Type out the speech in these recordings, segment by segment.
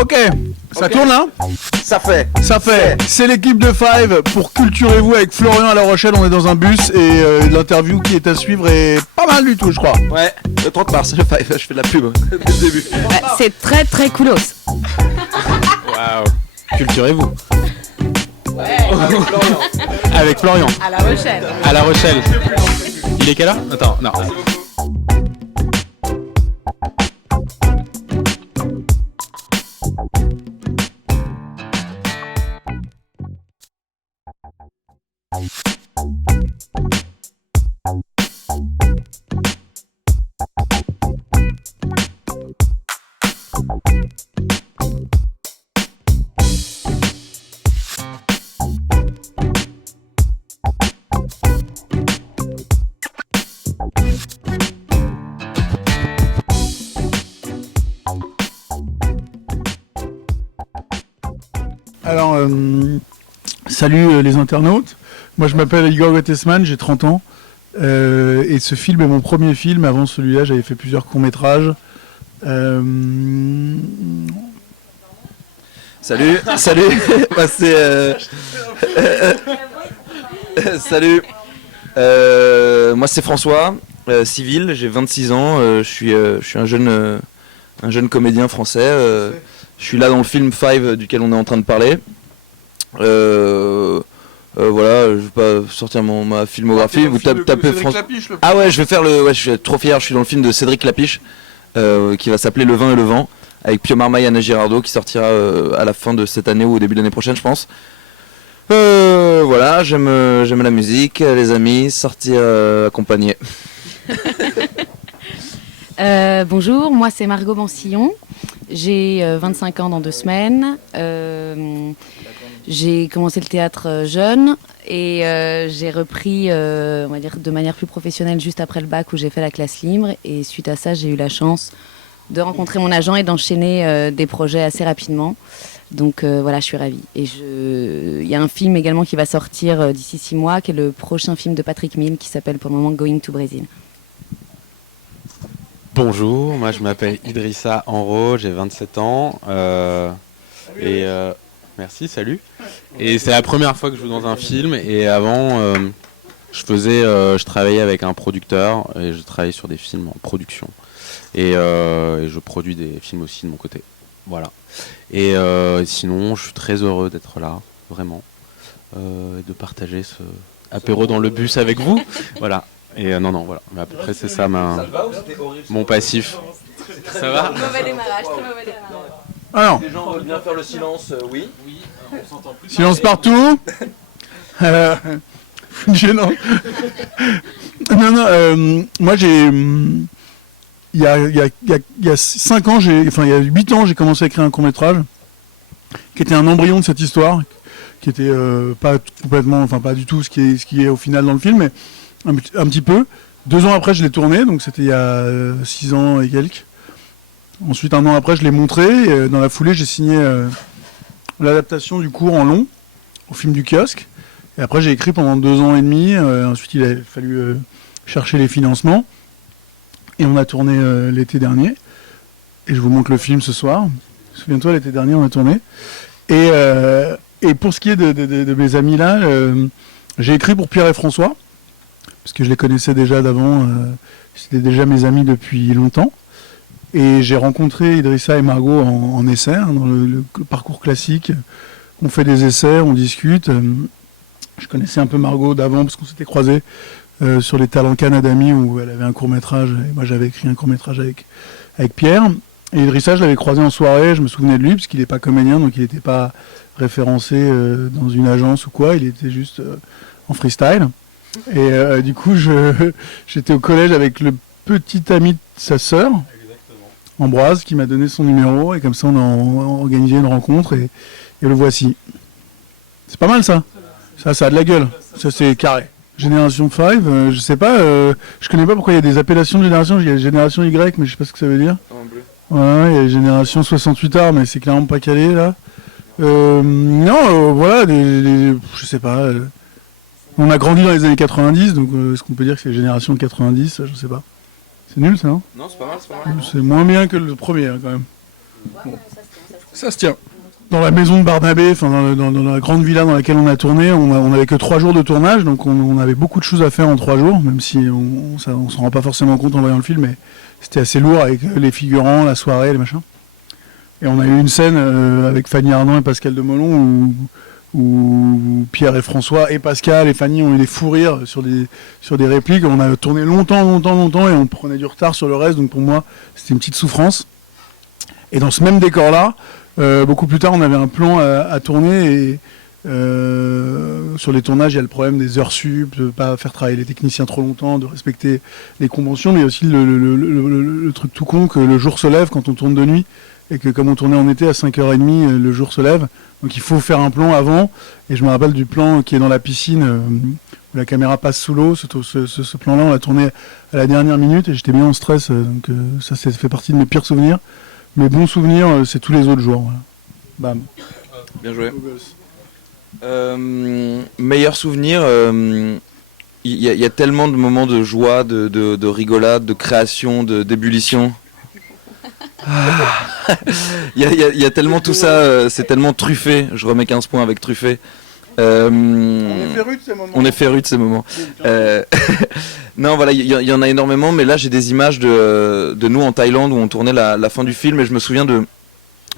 Ok, ça tourne là. Ça fait. C'est l'équipe de Five pour Culturez-vous avec Florian à La Rochelle. On est dans un bus et l'interview qui est à suivre est pas mal du tout, je crois. Ouais, le 30 mars, je fais de la pub dès le début. C'est très très coolos. Waouh. Culturez-vous. Ouais. Avec Florian. À La Rochelle. À La Rochelle. Il est quelle heure? Attends, non. Alors, salut les internautes. Moi, je m'appelle Igor Gottesman, j'ai 30 ans. Et ce film est mon premier film. Avant celui-là, j'avais fait plusieurs courts-métrages. Salut. Bah, salut. Moi c'est François, civil, j'ai 26 ans, je suis un jeune comédien français. Je suis là dans le film Five duquel on est en train de parler. Voilà, je vais pas sortir ma filmographie. Vous tapez François. Ah ouais, je suis trop fier. Je suis dans le film de Cédric Clapiche qui va s'appeler Le Vin et le Vent, avec Pio Marmaille et Anna Girardot, qui sortira à la fin de cette année ou au début de l'année prochaine, je pense. Voilà, j'aime la musique, les amis, sortir accompagné. Bonjour, moi c'est Margot Bansillon. J'ai 25 ans dans 2 semaines. J'ai commencé le théâtre jeune et j'ai repris, on va dire, de manière plus professionnelle juste après le bac où j'ai fait la classe libre. Et suite à ça, j'ai eu la chance de rencontrer mon agent et d'enchaîner des projets assez rapidement. Donc voilà, je suis ravie. Et il y a un film également qui va sortir d'ici 6 mois, qui est le prochain film de Patrick Mille, qui s'appelle pour le moment Going to Brésil. Bonjour, moi je m'appelle Idrissa Enro, j'ai 27 ans. Merci, salut. Et c'est la première fois que je joue dans un film. Et avant, je travaillais avec un producteur et je travaillais sur des films en production. Et je produis des films aussi de mon côté. Voilà. Et sinon, je suis très heureux d'être là, vraiment, et de partager ce apéro dans le bus avec vous. Voilà. Et non, voilà. Mais à peu près, c'est ça mon passif. Ça va ? Mauvais démarrage, très mauvais démarrage. Alors, Les gens veulent bien faire le silence, oui. On s'entend plus. silence partout. Gênant. Non, moi j'ai... Il y a 5 ans, il y a 8 ans, j'ai commencé à écrire un court-métrage qui était un embryon de cette histoire, qui était pas complètement, enfin pas du tout ce qui est au final dans le film, mais un petit peu. 2 ans après, je l'ai tourné, donc c'était il y a 6 ans et quelques. Ensuite, 1 an après, je l'ai montré, et dans la foulée, j'ai signé l'adaptation du court en long, au film du kiosque. Et après, j'ai écrit pendant 2 ans et demi. Ensuite, il a fallu chercher les financements. Et on a tourné l'été dernier. Et je vous montre le film ce soir. Souviens-toi, l'été dernier, on a tourné. Et pour ce qui est de mes amis là, j'ai écrit pour Pierre et François, parce que je les connaissais déjà d'avant. C'était déjà mes amis depuis longtemps. Et j'ai rencontré Idrissa et Margot en essai, dans le parcours classique. On fait des essais, on discute. Je connaissais un peu Margot d'avant, parce qu'on s'était croisés sur les Talents Canadami, où elle avait un court-métrage, et moi j'avais écrit un court-métrage avec Pierre. Et Idrissa, je l'avais croisé en soirée, je me souvenais de lui, parce qu'il n'est pas comédien, donc il n'était pas référencé dans une agence ou quoi, il était juste en freestyle. Et du coup, j'étais au collège avec le petit ami de sa sœur, Ambroise, qui m'a donné son numéro, et comme ça on a organisé une rencontre, et le voici. C'est pas mal ça. Ça a de la gueule. Ça c'est carré. Génération 5, je sais pas, je connais pas pourquoi il y a des appellations de génération. Il y a Génération Y, mais je sais pas ce que ça veut dire. Ouais, il y a Génération 68 arts, mais c'est clairement pas calé là. Non, voilà, je sais pas. On a grandi dans les années 90, donc est-ce qu'on peut dire que c'est Génération 90? Je sais pas. C'est nul ça, non? Non, c'est pas mal. C'est moins bien que le premier, hein, quand même. Bon. Ça se tient. Dans la maison de Barnabé, dans la grande villa dans laquelle on a tourné, on avait que 3 jours de tournage, donc on avait beaucoup de choses à faire en 3 jours, même si on s'en rend pas forcément compte en voyant le film, mais c'était assez lourd avec les figurants, la soirée, les machins. Et on a eu une scène avec Fanny Ardant et Pascal Demolon où Pierre et François et Pascal et Fanny ont eu des fous rires sur des répliques. On a tourné longtemps et on prenait du retard sur le reste, donc pour moi c'était une petite souffrance. Et dans ce même décor-là, beaucoup plus tard, on avait un plan à tourner et sur les tournages, il y a le problème des heures sup, de ne pas faire travailler les techniciens trop longtemps, de respecter les conventions, mais aussi le truc tout con que le jour se lève quand on tourne de nuit et que comme on tournait en été à 5h30, le jour se lève. Donc il faut faire un plan avant. Et je me rappelle du plan qui est dans la piscine où la caméra passe sous l'eau. Ce plan-là, on l'a tourné à la dernière minute et j'étais bien en stress. Donc ça fait partie de mes pires souvenirs. Mes bons souvenirs, c'est tous les autres jours. Voilà. Bam. Bien joué. Meilleur souvenir, il y a tellement de moments de joie, de rigolade, de création, d'ébullition. Il y a tellement tout ça, c'est tellement truffé. Je remets 15 points avec truffé. On est féru de ces moments. Non, voilà, il y en a énormément, mais là j'ai des images de nous en Thaïlande où on tournait la fin du film et je me souviens de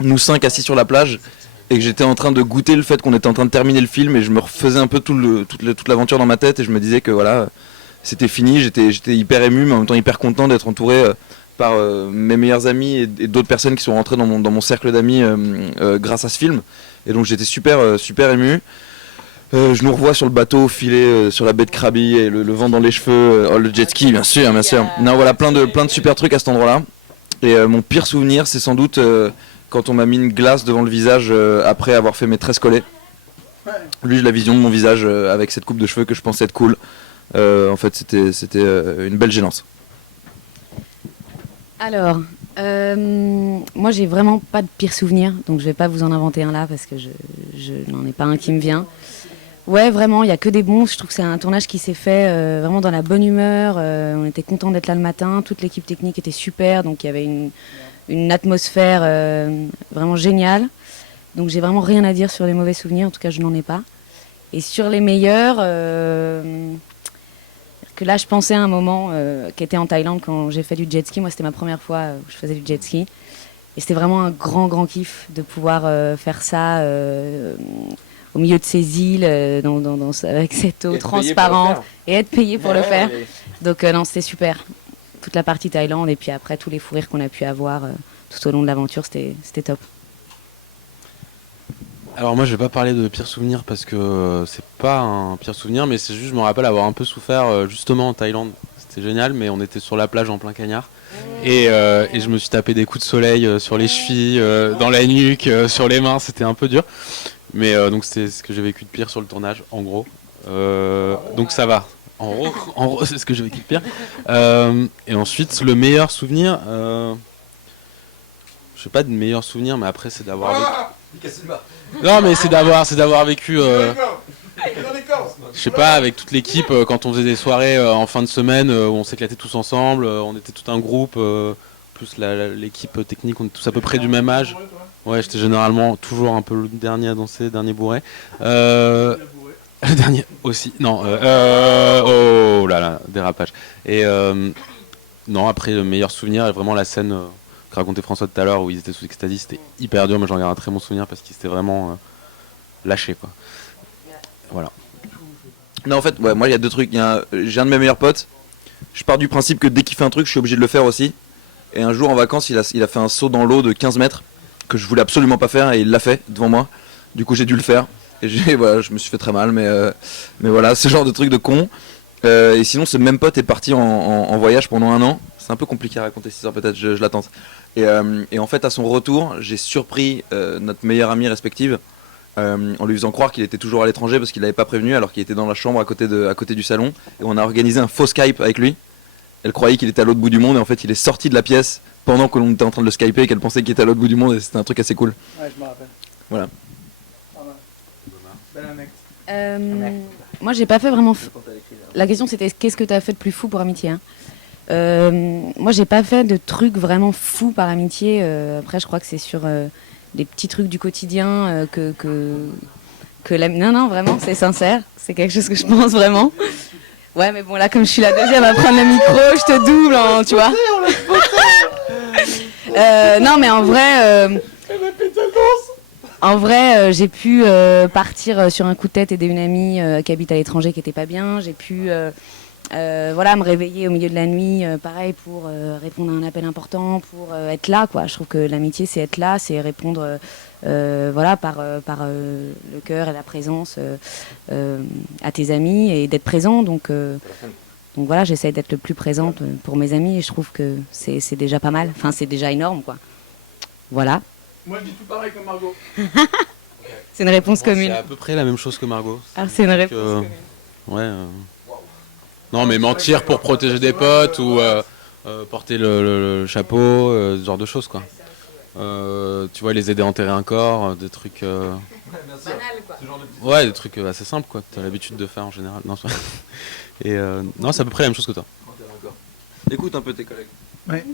nous 5 assis sur la plage et que j'étais en train de goûter le fait qu'on était en train de terminer le film et je me refaisais un peu toute l'aventure dans ma tête et je me disais que voilà, c'était fini, j'étais hyper ému mais en même temps hyper content d'être entouré par mes meilleurs amis et d'autres personnes qui sont rentrées dans mon cercle d'amis grâce à ce film. Et donc j'étais super ému. Je nous revois sur le bateau filer sur la baie de Krabi et le vent dans les cheveux, le jet ski bien sûr. Non voilà, plein de super trucs à cet endroit-là. Et mon pire souvenir c'est sans doute quand on m'a mis une glace devant le visage après avoir fait mes tresses collées. Lui j'ai la vision de mon visage avec cette coupe de cheveux que je pensais être cool. En fait c'était une belle gênance. Alors, moi j'ai vraiment pas de pire souvenir, donc je vais pas vous en inventer un là parce que je n'en ai pas un qui me vient. Ouais, vraiment, il y a que des bons. Je trouve que c'est un tournage qui s'est fait vraiment dans la bonne humeur. On était contents d'être là le matin. Toute l'équipe technique était super, donc il y avait une atmosphère vraiment géniale. Donc j'ai vraiment rien à dire sur les mauvais souvenirs. En tout cas, je n'en ai pas. Et sur les meilleurs, que là, je pensais à un moment qui était en Thaïlande quand j'ai fait du jet ski. Moi, c'était ma première fois où je faisais du jet ski. Et c'était vraiment un grand kiff de pouvoir faire ça au milieu de ces îles, avec cette eau transparente, et être payé pour le faire. Donc non, c'était super. Toute la partie Thaïlande, et puis après, tous les fous rires qu'on a pu avoir tout au long de l'aventure, c'était top. Alors moi je vais pas parler de pire souvenir parce que c'est pas un pire souvenir, mais c'est juste je me rappelle avoir un peu souffert justement en Thaïlande. C'était génial, mais on était sur la plage en plein cagnard et je me suis tapé des coups de soleil sur les chevilles, dans la nuque, sur les mains, c'était un peu dur. Mais donc c'est ce que j'ai vécu de pire sur le tournage en gros. Donc ça va. En gros c'est ce que j'ai vécu de pire. Et ensuite le meilleur souvenir, je sais pas de meilleur souvenir, mais après c'est d'avoir non mais c'est d'avoir vécu je sais pas, avec toute l'équipe quand on faisait des soirées en fin de semaine où on s'éclatait tous ensemble, on était tout un groupe plus l'équipe technique, on est tous à peu près du même âge. Ouais, j'étais généralement toujours un peu le dernier à danser, dernier bourré. Le dernier aussi. Non, oh là là, dérapage. Et non, après le meilleur souvenir est vraiment la scène que racontait François tout à l'heure où ils étaient sous ecstasy, c'était hyper dur, mais j'en garde un très bon souvenir parce qu'ils étaient vraiment lâchés quoi. Voilà. Non en fait, ouais, moi il y a deux trucs. J'ai un de mes meilleurs potes. Je pars du principe que dès qu'il fait un truc, je suis obligé de le faire aussi. Et un jour en vacances, il a fait un saut dans l'eau de 15 mètres que je voulais absolument pas faire et il l'a fait devant moi. Du coup j'ai dû le faire. Et voilà, je me suis fait très mal, mais voilà, ce genre de truc de con. Et sinon, ce même pote est parti en voyage pendant 1 an. C'est un peu compliqué à raconter, 6 heures peut-être, je la tente. Et en fait, à son retour, j'ai surpris notre meilleure amie respective en lui faisant croire qu'il était toujours à l'étranger parce qu'il l'avait pas prévenu alors qu'il était dans la chambre à côté du salon. Et on a organisé un faux Skype avec lui. Elle croyait qu'il était à l'autre bout du monde et en fait, il est sorti de la pièce pendant que l'on était en train de le skyper et qu'elle pensait qu'il était à l'autre bout du monde et c'était un truc assez cool. Ouais, je me rappelle. Voilà. Moi, j'ai pas fait vraiment. La question, c'était qu'est-ce que tu as fait de plus fou pour amitié, hein. Moi, j'ai pas fait de trucs vraiment fous par amitié. Après, je crois que c'est sur des petits trucs du quotidien non, vraiment, c'est sincère. C'est quelque chose que je pense vraiment. Ouais, mais bon, là, comme je suis la deuxième à prendre le micro, je te double, tu vois. Non, mais en vrai, j'ai pu partir sur un coup de tête, aider une amie qui habite à l'étranger qui était pas bien. J'ai pu me réveiller au milieu de la nuit, pareil, pour répondre à un appel important, pour être là, quoi. Je trouve que l'amitié, c'est être là, c'est répondre par le cœur et la présence à tes amis et d'être présent. Donc voilà, j'essaie d'être le plus présente pour mes amis et je trouve que c'est déjà pas mal. Enfin, c'est déjà énorme, quoi. Voilà. Moi, je dis tout pareil comme Margot. C'est une réponse commune. C'est à peu près la même chose que Margot. Alors, c'est une réponse commune. Ouais. Non, mais mentir pour protéger des potes ou porter le chapeau, ce genre de choses, quoi. Tu vois, les aider à enterrer un corps, des trucs... Banal, quoi. Ouais, des trucs assez simples, quoi, que tu as l'habitude de faire en général. Non, et non, c'est à peu près la même chose que toi. Écoute un peu tes collègues. Ouais.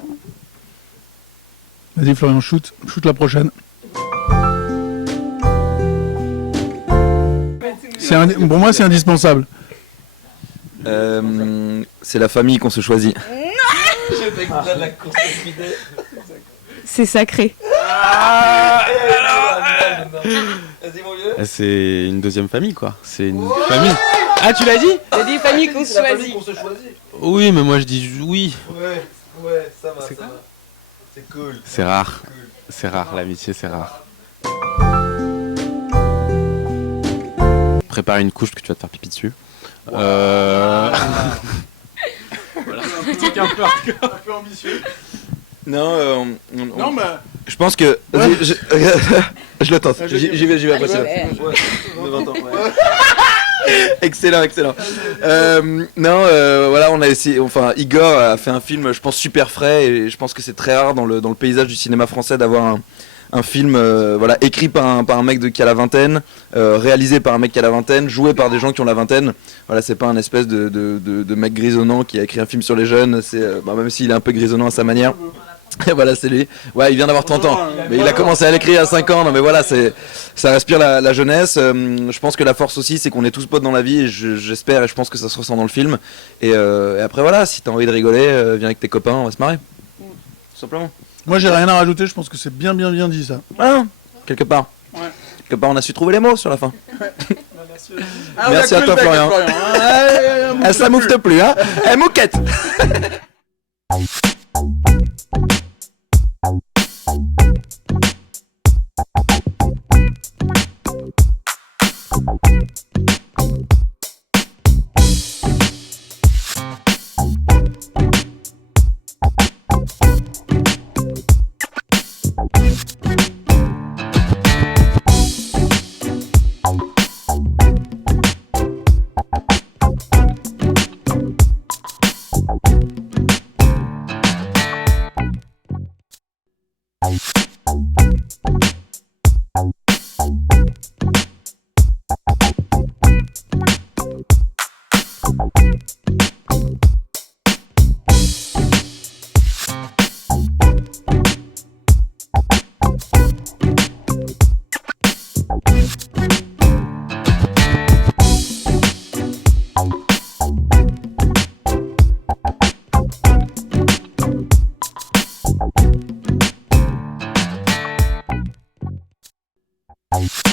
Vas-y Florian, shoot la prochaine. Pour moi, c'est indispensable. C'est la famille qu'on se choisit. C'est sacré. C'est une deuxième famille, quoi. C'est une famille. Ah, tu l'as dit? J'ai dit famille qu'on se choisit. Oui, mais moi je dis oui. Ouais, ça va, ça va. C'est cool. C'est rare. C'est rare, l'amitié, c'est rare. Prépare une couche que tu vas te faire pipi dessus. Voilà. Un truc un peu ambitieux. Non, Non, bah... je pense que... Ouais. Je le tente, j'y vais après ça. Ouais. De 20 ans, ouais. Excellent. Voilà, on a essayé... Enfin, Igor a fait un film, je pense, super frais, et je pense que c'est très rare dans le paysage du cinéma français d'avoir un film écrit par un mec qui a la vingtaine, réalisé par un mec qui a la vingtaine, joué par des gens qui ont la vingtaine. Voilà, c'est pas un espèce de mec grisonnant qui a écrit un film sur les jeunes, même s'il est un peu grisonnant à sa manière. Et voilà, c'est lui. Ouais, il vient d'avoir 30 ans. Mais il a commencé à l'écrire à 5 ans. Non, mais voilà, ça respire la jeunesse. Je pense que la force aussi, c'est qu'on est tous potes dans la vie. Et j'espère et je pense que ça se ressent dans le film. Et après, voilà, si t'as envie de rigoler, viens avec tes copains, on va se marrer. Tout simplement. Moi, j'ai rien à rajouter. Je pense que c'est bien dit, ça. Ah, quelque part. Ouais. Quelque part, on a su trouver les mots sur la fin. Ah, merci à toi, Florian. Ça moufte plus, hein. Mouquette. Bye.